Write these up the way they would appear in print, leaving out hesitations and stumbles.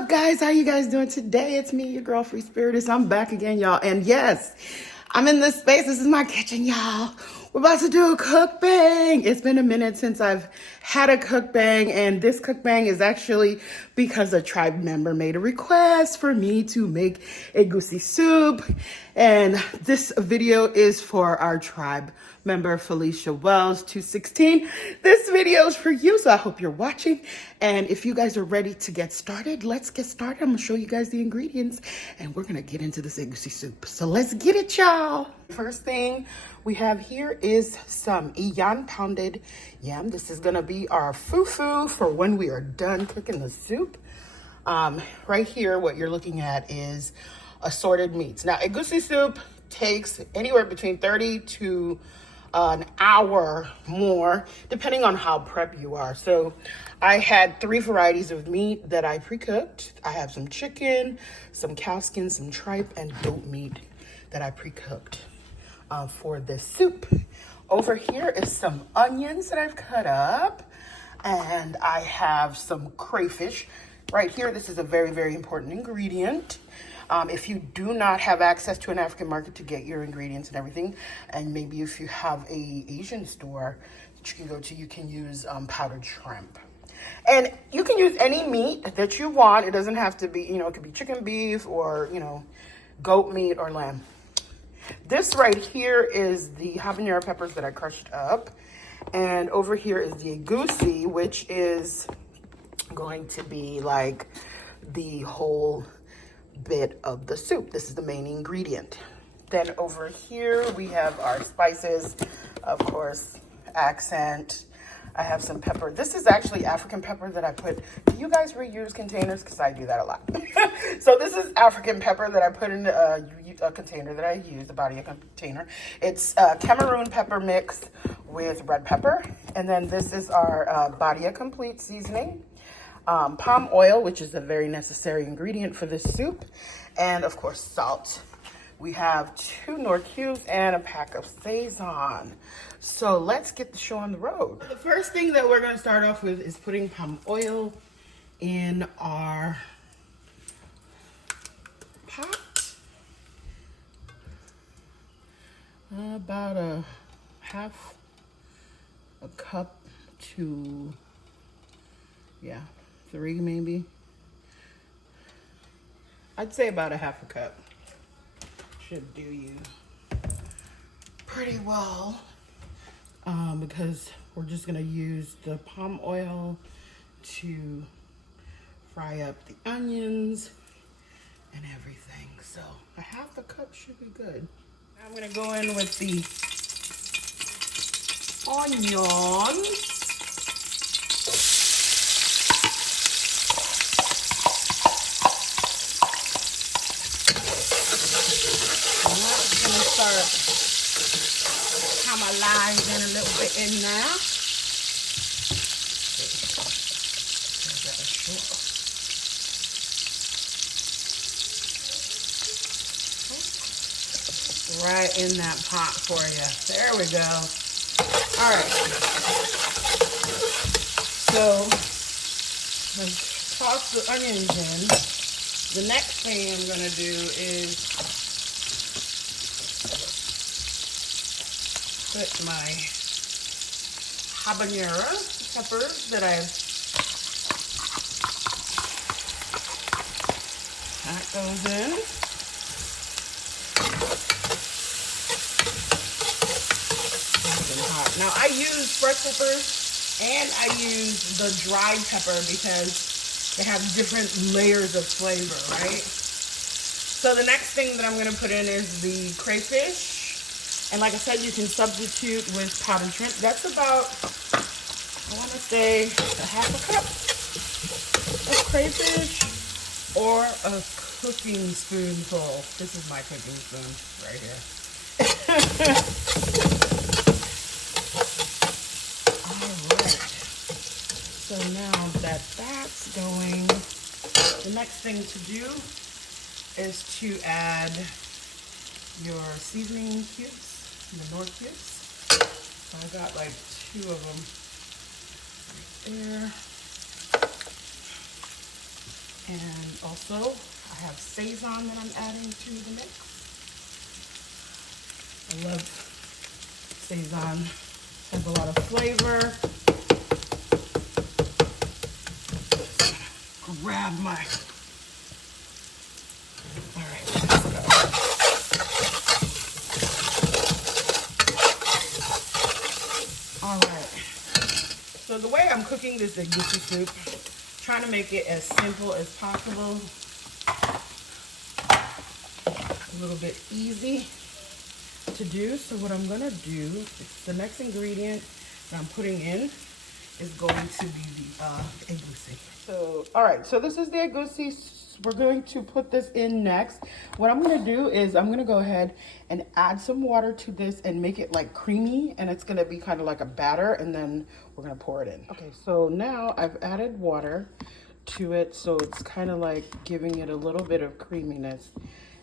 up, guys? How you guys doing today? It's me, your girl, Free Spiritist. I'm back again, y'all. And yes, I'm in this space. This is my kitchen, y'all. We're about to do a cookbang. It's been a minute since I've had a cookbang, and this cookbang is actually because a tribe member made a request for me to make Egusi Soup. And this video is for our tribe member, Felicia Wells 216. This video is for you, so I hope you're watching. And if you guys are ready to get started, let's get started. I'm gonna show you guys the ingredients, and we're gonna get into this Egusi Soup. So let's get it, y'all. First thing we have here is some pounded yam. This is gonna be our FuFU for when we are done cooking the soup. Right here, what you're looking at is assorted meats. Now, Egusi Soup takes anywhere between 30 to an hour more, depending on how prep you are. So I had 3 varieties of meat that I pre-cooked. I have some chicken, some cow skin, some tripe, and goat meat that I pre-cooked for this soup. Over here is some onions that I've cut up, and I have some crayfish. Right here, this is a very, very important ingredient. If you do not have access to an African market to get your ingredients and everything, and maybe if you have a Asian store that you can go to, you can use powdered shrimp. And you can use any meat that you want. It doesn't have to be, it could be chicken, beef, or, goat meat or lamb. This right here is the habanero peppers that I crushed up. And over here is the egusi, which is going to be like the whole bit of the soup. This is the main ingredient. Then over here we have our spices, of course, accent. I have some pepper. This is actually African pepper that I put. Do you guys reuse containers? Because I do that a lot. So this is African pepper that I put in a container that I use, a body container. It's Cameroon pepper mixed with red pepper. And then this is our Badia Complete seasoning. Palm oil, which is a very necessary ingredient for this soup, and of course salt. We have 2 Knor cubes and a pack of Sazon. So let's get the show on the road. The first thing that we're going to start off with is putting palm oil in our pot. About a half a cup to 3 maybe. I'd say about a half a cup should do you pretty well, because we're just gonna use the palm oil to fry up the onions and everything. So a half a cup should be good. I'm gonna go in with the onions. Start caramelizing a little bit in now. Right in that pot for you. There we go. All right. So let's toss the onions in. The next thing I'm gonna do is put my habanero peppers that that goes in. Hot. Now I use fresh peppers and I use the dried pepper because they have different layers of flavor, right? So the next thing that I'm gonna put in is the crayfish. And like I said, you can substitute with powdered shrimp. That's about, I want to say, a half a cup of crayfish or a cooking spoonful. This is my cooking spoon right here. All right. So now that that's going, the next thing to do is to add your seasoning cubes. The Knor cubes. So I got like 2 of them right there. And also, I have Sazon that I'm adding to the mix. I love Sazon. Has a lot of flavor. Grab my... All right, let's go. All right. So the way I'm cooking this egusi soup, trying to make it as simple as possible. A little bit easy to do. So what I'm gonna do, the next ingredient that I'm putting in is going to be the egusi. So, all right, so this is the egusi. We're going to put this in next. What I'm gonna do is I'm gonna go ahead and add some water to this and make it like creamy, and it's gonna be kind of like a batter, and then we're gonna pour it in. Okay, so now I've added water to it, so it's kind of like giving it a little bit of creaminess.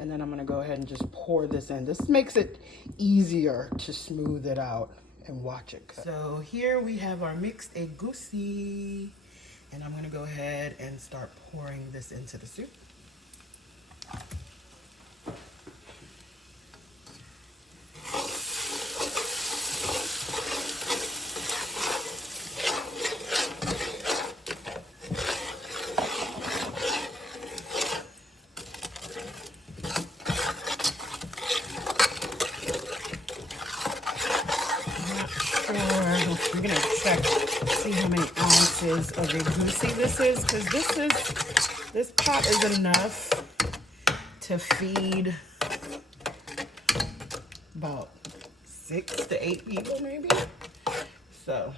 And then I'm gonna go ahead and just pour this in. This makes it easier to smooth it out and watch it cook. So here we have our mixed egusi, and I'm gonna go ahead and start pouring this into the soup. I'm gonna check, see how many ounces of egusi this is, because this pot is enough to feed about 6 to 8 people maybe. So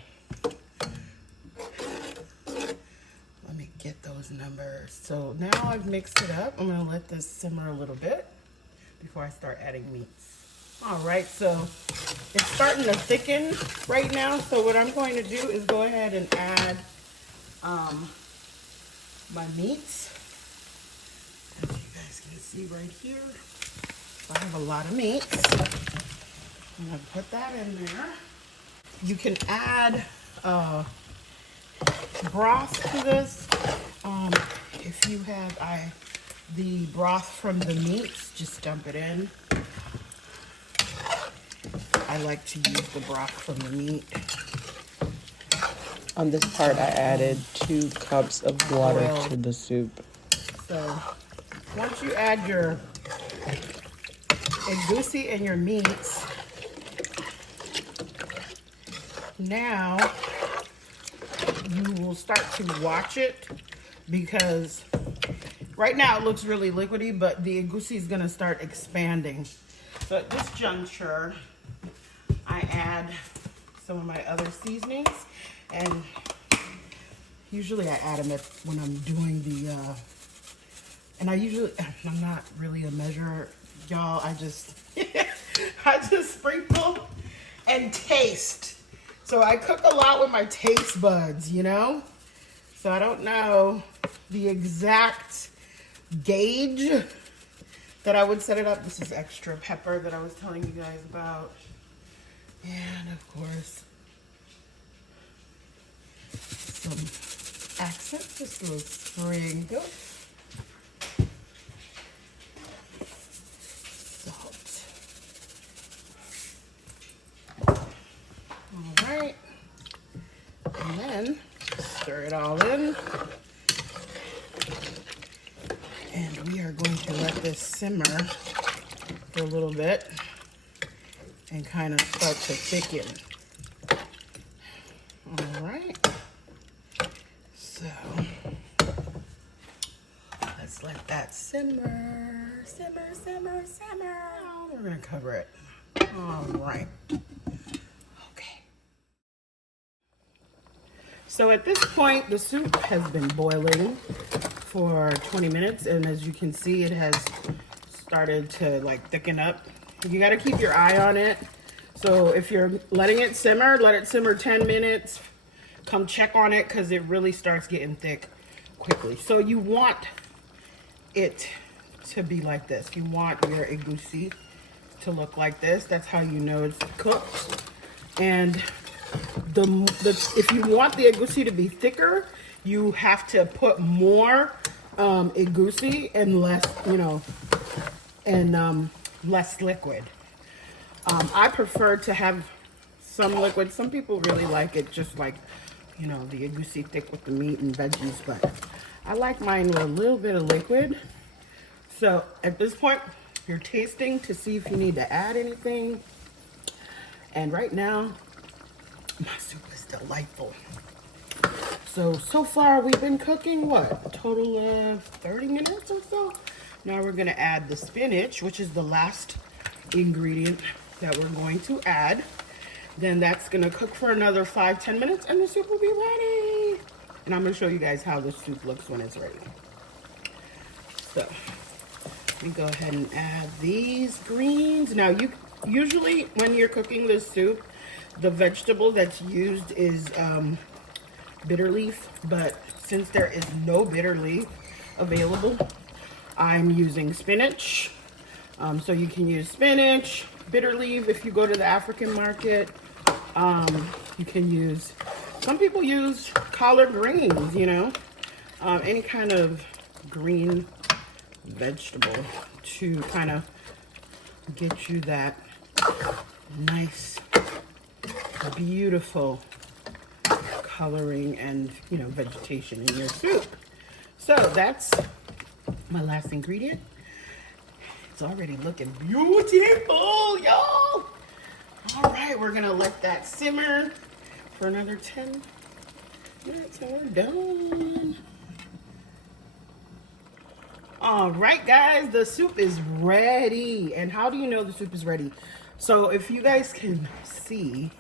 let me get those numbers. So now I've mixed it up. I'm gonna let this simmer a little bit before I start adding meats. All right, so it's starting to thicken right now. So what I'm going to do is go ahead and add my meats. As you guys can see right here, I have a lot of meats. I'm gonna put that in there. You can add broth to this. If you have the broth from the meats, just dump it in. I like to use the broth from the meat. On this part, I added 2 cups of water to the soup. So once you add your egusi and your meats, now you will start to watch it, because right now it looks really liquidy, but the egusi is gonna start expanding. So at this juncture, I add some of my other seasonings, and usually I add them when I'm doing the, and I'm not really a measurer, y'all. I just sprinkle and taste. So I cook a lot with my taste buds, you know? So I don't know the exact gauge that I would set it up. This is extra pepper that I was telling you guys about. And of course, some accents, just a little sprinkle. Salt. All right. And then stir it all in. And we are going to let this simmer for a little bit and kind of start to thicken. All right. So let's let that simmer, simmer, simmer, simmer. We're gonna cover it. All right. Okay. So at this point, the soup has been boiling for 20 minutes, and as you can see, it has started to like thicken up. You got to keep your eye on it. So if you're letting it simmer, let it simmer 10 minutes. Come check on it, because it really starts getting thick quickly. So you want it to be like this. You want your egusi to look like this. That's how you know it's cooked. And if you want the egusi to be thicker, you have to put more egusi and less, you know, and less liquid. I prefer to have some liquid. Some people really like it just like, you know, the egusi thick with the meat and veggies, but I like mine with a little bit of liquid. So at this point, you're tasting to see if you need to add anything. And right now, my soup is delightful. So far we've been cooking, what, a total of 30 minutes or so? Now we're gonna add the spinach, which is the last ingredient that we're going to add. Then that's gonna cook for another 5-10 minutes and the soup will be ready. And I'm gonna show you guys how the soup looks when it's ready. So, we go ahead and add these greens. Now usually when you're cooking this soup, the vegetable that's used is bitter leaf, but since there is no bitter leaf available, I'm using spinach. So you can use spinach, bitter leaf if you go to the African market. You can use, some people use collard greens, you know, any kind of green vegetable to kind of get you that nice, beautiful coloring and, you know, vegetation in your soup. So that's my last ingredient. It's already looking beautiful, y'all. All right, we're gonna let that simmer for another 10 minutes and we're done. All right, guys, the soup is ready. And how do you know the soup is ready? So if you guys can see,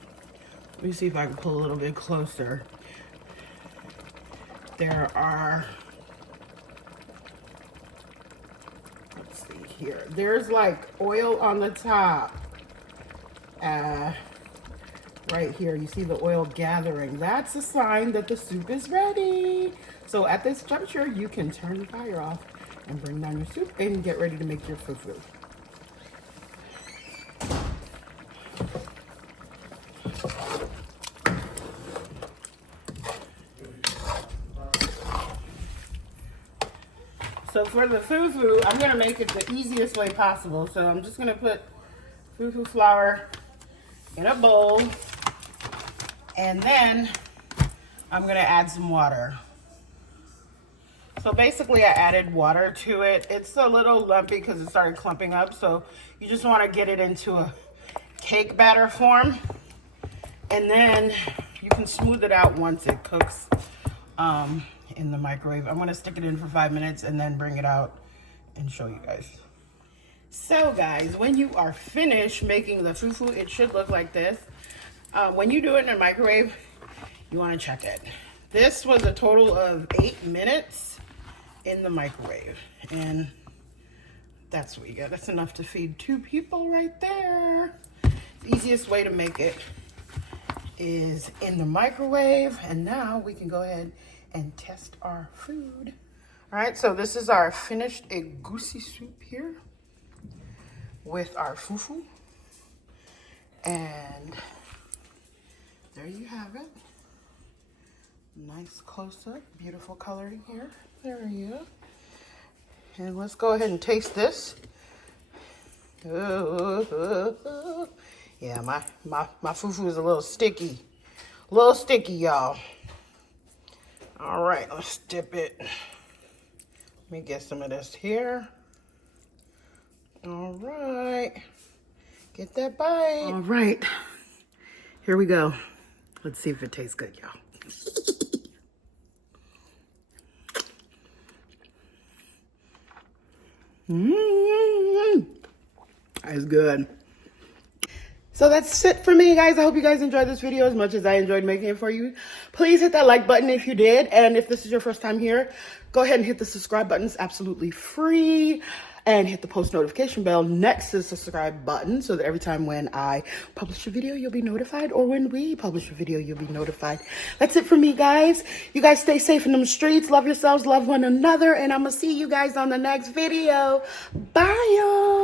let me see if I can pull a little bit closer. There are, let's see here. There's like oil on the top. Right here, you see the oil gathering. That's a sign that the soup is ready. So at this juncture, you can turn the fire off and bring down your soup and get ready to make your FuFU. So for the FuFU, I'm gonna make it the easiest way possible. So I'm just gonna put FuFU flour in a bowl, and then I'm gonna add some water. So basically I added water to it. It's a little lumpy because it started clumping up. So you just wanna get it into a cake batter form. And then you can smooth it out once it cooks in the microwave. I'm gonna stick it in for 5 minutes and then bring it out and show you guys. So guys, when you are finished making the FuFU, it should look like this. When you do it in a microwave, you wanna check it. This was a total of 8 minutes in the microwave. And that's what you got. That's enough to feed 2 people right there. The easiest way to make it is in the microwave. And now we can go ahead and test our food. All right, so this is our finished Egusi soup here with our FuFU. And there you have it. Nice close-up, beautiful coloring here. There you go. And let's go ahead and taste this. Yeah, my FuFU is a little sticky. A little sticky, y'all. All right, let's dip it. Let me get some of this here. All right. Get that bite. All right. Here we go. Let's see if it tastes good, y'all. That's good. So that's it for me, guys. I hope you guys enjoyed this video as much as I enjoyed making it for you. Please hit that like button if you did. And if this is your first time here, go ahead and hit the subscribe button. It's absolutely free. And hit the post notification bell next to the subscribe button so that every time when I publish a video, you'll be notified. Or when we publish a video, you'll be notified. That's it for me, guys. You guys stay safe in them streets. Love yourselves, love one another. And I'm going to see you guys on the next video. Bye, y'all.